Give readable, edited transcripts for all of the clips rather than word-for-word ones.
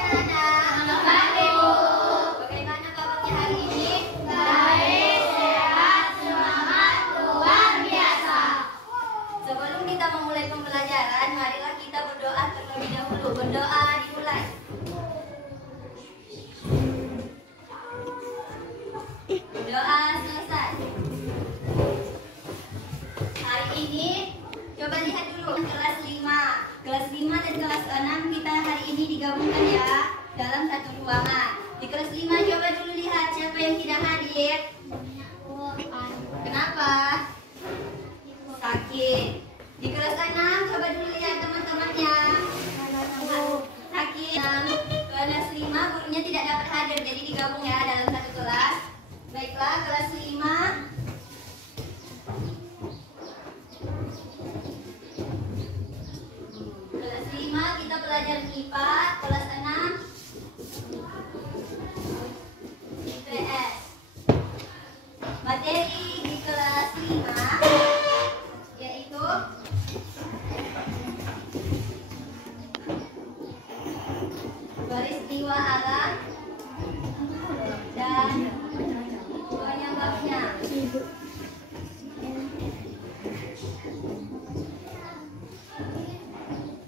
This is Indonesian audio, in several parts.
anak-anak. Selamat pagi, Bu. Bagaimana kabarnya hari ini? Baik, sehat, semangat, luar biasa. Sebelum kita memulai pembelajaran, marilah kita berdoa terlebih dahulu. Berdoa dimulai. Doa selesai. Hari ini coba lihat dulu kelas 5. Kelas 5 dan kelas 6 kita hari ini digabungkan ya dalam satu ruangan. Di kelas 5 coba dulu lihat siapa yang tidak hadir. Kenapa? Sakit. Di kelas 6 coba dulu lihat teman-temannya. Sakit. Kelas 5 gurunya tidak dapat hadir, jadi digabung ya dalam satu kelas. Baiklah, kelas 5. Kelas 5 kita belajar IPA, kelas 6 IPS. Materi di kelas 5 yaitu peristiwa alam dan penyebabnya.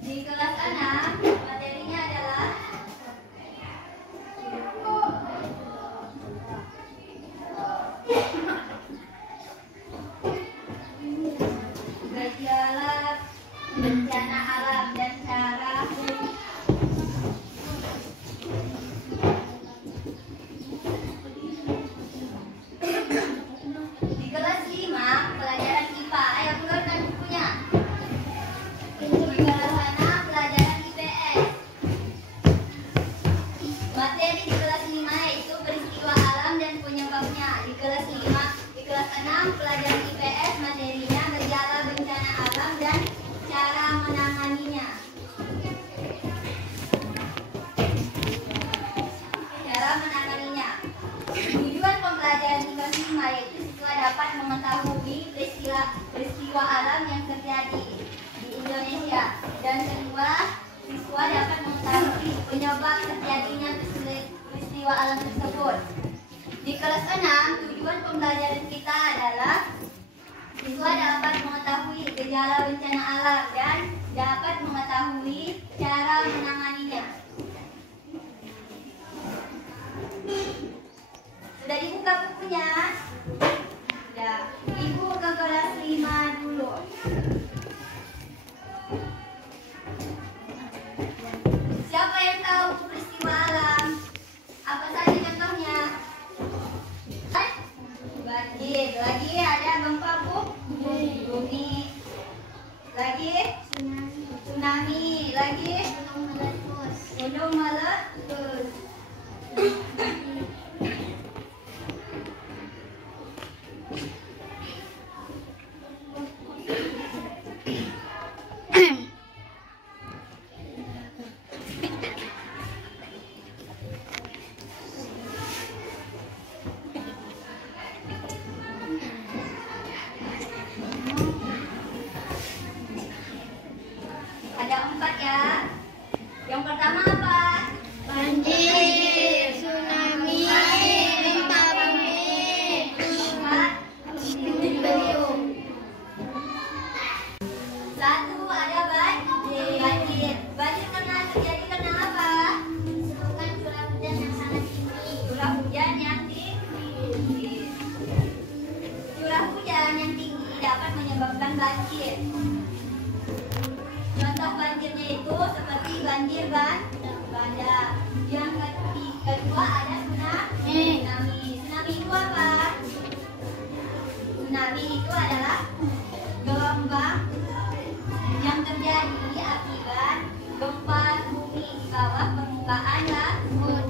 Di kelas 6 materinya adalah gejala bencana alam dan cara di kelas 5 pelajaran IPA. Ayo keluarkan bukunya. Di kelas 6 pelajaran IPS. Materi di kelas 5 yaitu peristiwa alam dan penyebabnya. Di kelas 6 pelajaran IPS materinya gejala bencana alam dan cara menanganinya. Cara menanganinya. Tujuan pembelajaran di kelas 5 yaitu siswa dapat mengetahui peristiwa alam yang terjadi di Indonesia, dan kedua, siswa dapat mengetahui penyebab terjadinya peristiwa alam tersebut. Di kelas 6 tujuan pembelajaran kita adalah siswa dapat mengetahui gejala bencana alam dan dapat mengetahui cara menanganinya. Sudah dibuka bukunya? Sudah. Ibu ke kelas 5 dulu. Siapa yang tahu peristiwa alam? Apa saja contohnya? Banjir. Lagi ada gempa bumi. Lagi tsunami. Lagi gunung meletus. Ada 4 ya. Yang pertama apa? Banjir, tsunami, gempa bumi, beliung. 1 ada banjir. Banjir terjadi karena apa? Disebabkan curah hujan yang sangat tinggi. Curah hujan yang tinggi. Curah hujan yang tinggi dapat menyebabkan banjir. Contoh banjirnya itu seperti banjir bandang. Yang kedua ada tsunami. Tsunami itu apa? Tsunami itu adalah gelombang yang terjadi akibat gempa bumi di bawah permukaan laut.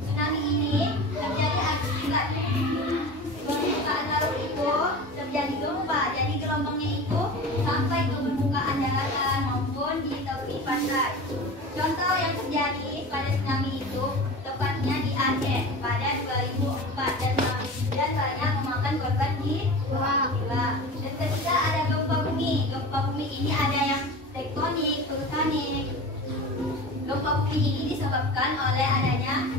Tsunami ini terjadi akibat permukaan laut itu terjadi gempa, jadi gelombangnya itu sampai ke permukaan daratan maupun di tepi pantai. Contoh yang terjadi pada tsunami itu tepatnya di Aceh. Gempa bumi ini disebabkan oleh adanya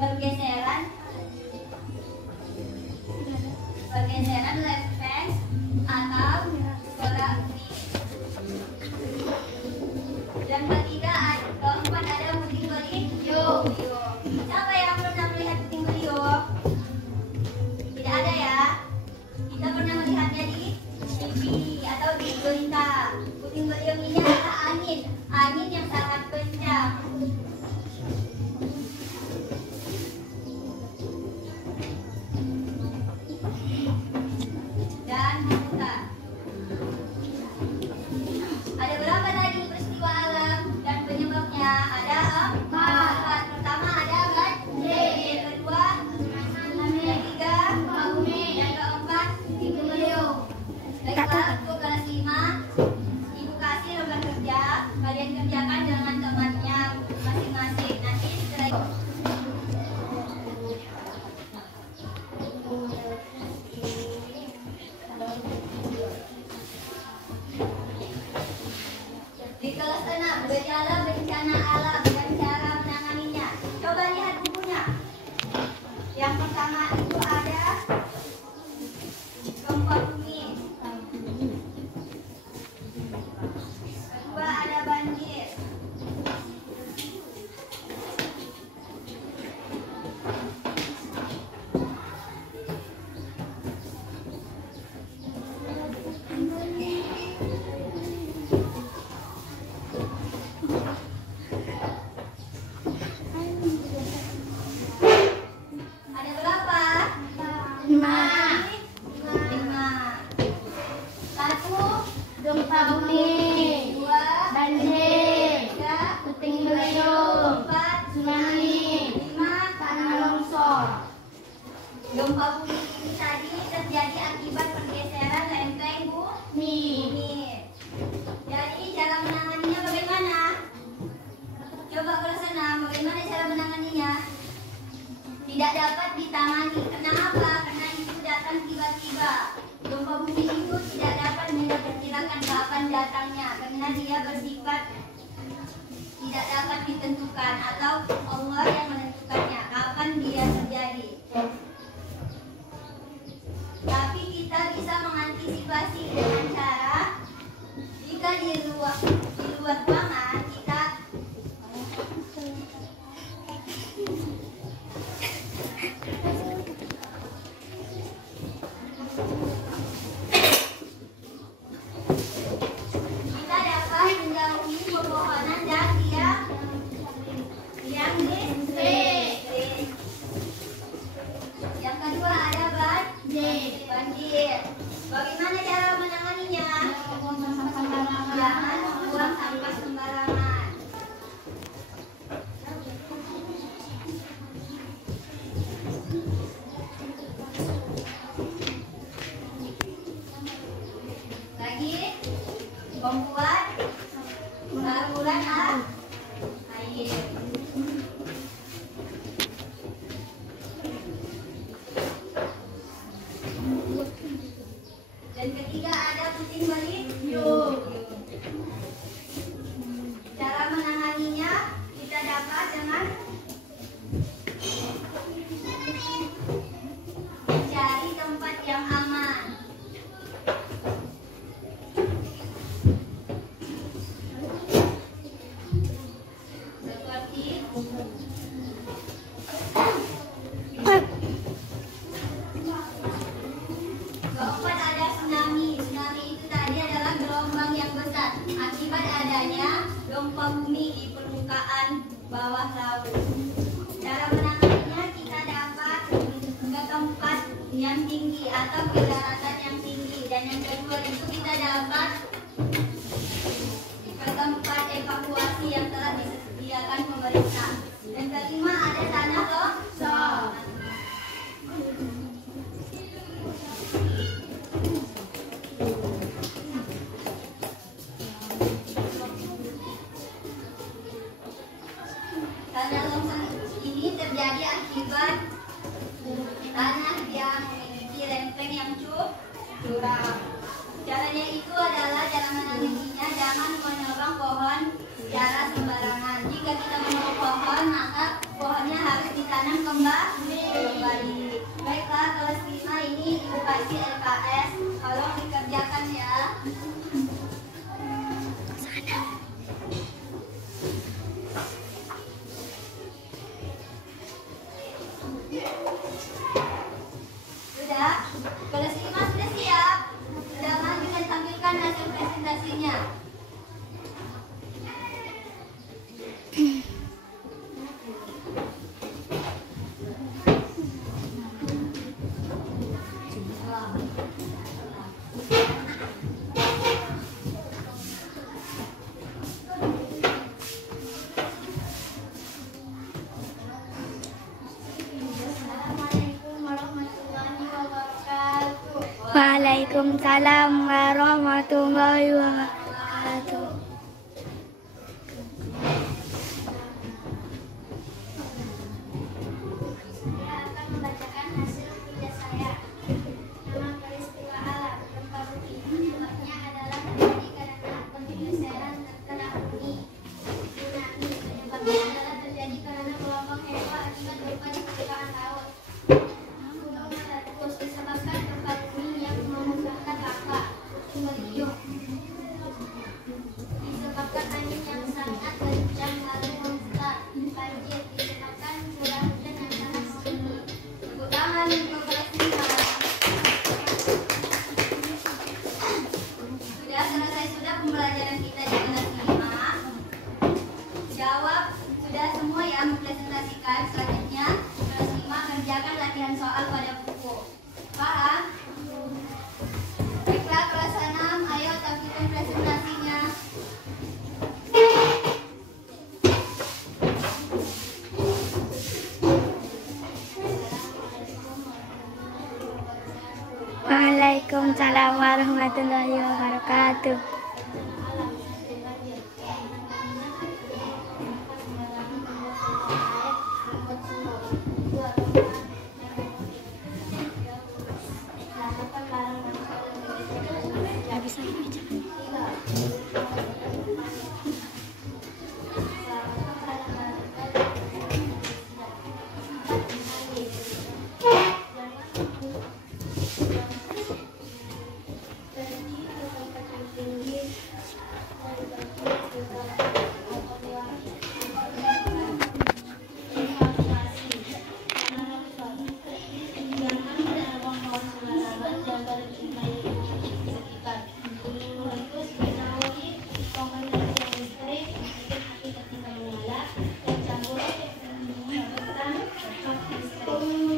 pergeseran lempeng atau bola bumi. Dan keempat ada puting beliung. Siapa yang pernah melihat puting beliung? Tidak ada ya. Kita pernah melihatnya di TV atau di berita. Puting beliung ini adalah angin yang sangat kencang. Dan memutar. Ada berapa tadi peristiwa alam dan penyebabnya? Ada 4. Pertama ada banjir, yang kedua yang ketiga gempa bumi, yang keempat puting beliung. Baiklah, untuk kelas 5 Ibu kasih lembar kerja, kalian kerjakan dengan temannya masing-masing. Nanti setelah itu di kelas 6 gejala bencana alam dan cara menanganinya. Coba lihat bukunya. Yang pertama itu ada gempa bumi. Kedua ada banjir. Ada berapa? 5. 1 Gempa bumi, 2 banjir, 3 puting beliung, 4 tsunami, 5 tanah longsor. Gempa bumi ini tadi terjadi akibat pergeseran lempeng bumi. Jadi cara menanganinya bagaimana? Coba kelas 6, bagaimana cara menanganinya? Tidak dapat ditangani. Kenapa? Karena itu datang tiba-tiba. Gempa bumi itu tidak dapat diperkirakan kapan datangnya, karena dia bersifat tidak dapat ditentukan, atau Allah yang menentukannya kapan dia terjadi. Tapi kita bisa mengantisipasi dengan cara jika di luar ruangan kita dapat menjauhi pepohonan dan yang listrik. Yang kedua ada banjir. Bagaimana cara menanganinya? Jangan membuang sampah sembarangan. Lagi membuat saluran air. Dan ketiga ada puting beliung. Cara menanganinya kita dapat dengan mencari tempat yang aman. Seperti keempat ada tsunami. Tsunami itu tadi adalah gelombang yang besar akibat adanya gempa bumi di permukaan bawah laut. Cara menanganinya kita dapat ke tempat yang tinggi atau ke daratan yang tinggi. Dan yang kedua itu kita dapat ke tempat evakuasi yang telah disediakan pemerintah. Dan kelima ada tanah longsor. Tanah longsor ini terjadi akibat tanah yang memiliki lempeng yang curam. Caranya itu adalah cara menanganinya, jangan menebang pohon secara sembarangan. Jika Waalaikumsalam warahmatullahi wabarakatuh. Saya akan membacakan hasil tugas saya. Nama peristiwa alam gempa bumi penyebabnya adalah terjadi karena pergeseran terkena bumi. Tsunami penyebabnya adalah terjadi karena gelombang hebat akibat gempa di permukaan laut. Gunung meletus disebabkan gempa bumi yang memusnahkan lava. Meriung disebabkan angin yang sangat kencang lalu memutar. Banjir disebabkan curah hujan yang sangat tinggi. Tepuk tangan untuk kelas 5. Sudah selesai sudah pembelajaran kita di kelas 5. Jawab sudah semua ya, mempresentasikan. Selanjutnya kelas 5 kerjakan latihan soal pada buku. Paham? Baiklah kelas 6, ayo tampilkan presentasinya. Waalaikumsalam warahmatullahi wabarakatuh. Nggak bisa baca.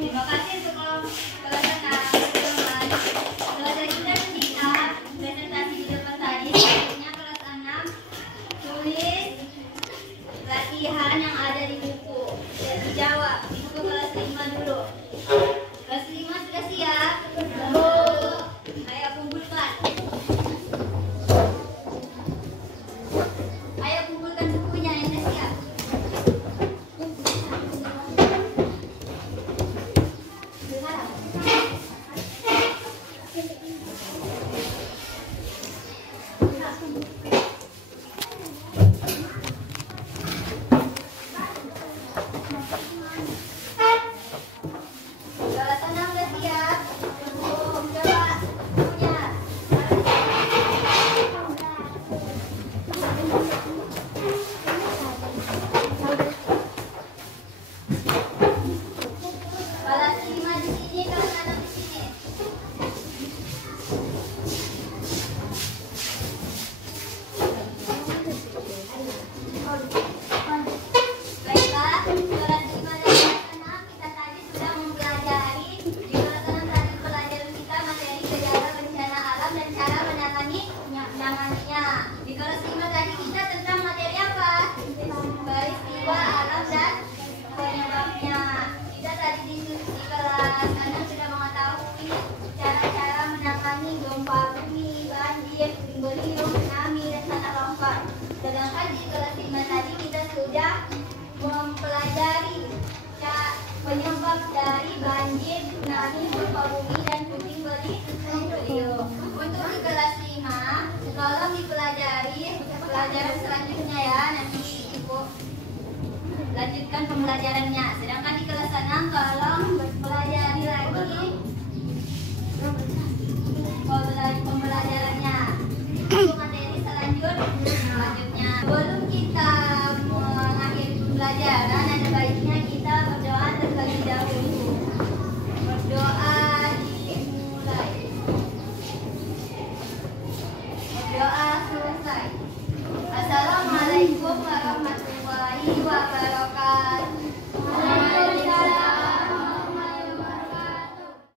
Terima kasih untuk kelas 6. Selesai sudah kita presentasi di depan tadi. Selanjutnya kelas 6 tulis latihan yang ada di buku dan dijawab di buku kelas 5 dulu. Kelas 5 sudah siap? Ayo kumpulkan. Ayo kumpulkan bukunya yang sudah siap. Kelas 6 sudah siap? Coba bukunya. Kelas 5 di sini, kelas 6 di sini. Baiklah, kelas 5 dan kelas 6 kita tadi sudah mempelajari. Di kelas 6 tadi pelajaran kita materi gejala bencana alam dan cara menanganinya. Di kelas 5 tadi kita tentang materi apa? Peristiwa alam dan penyebabnya. Kita tadi di kelas 6 sudah mengetahui cara-cara menangani gempa bumi, banjir, beriung, tsunami, dan tanah longsor. Sedangkan di kelas 5 tadi kita sudah mempelajari penyebab dari banjir, tsunami, gempa bumi, dan puting beliung. Untuk di kelas 5, tolong dipelajari pelajaran selanjutnya ya, nanti Ibu lanjutkan pembelajarannya. Sedangkan di kelas 6 tolong pelajari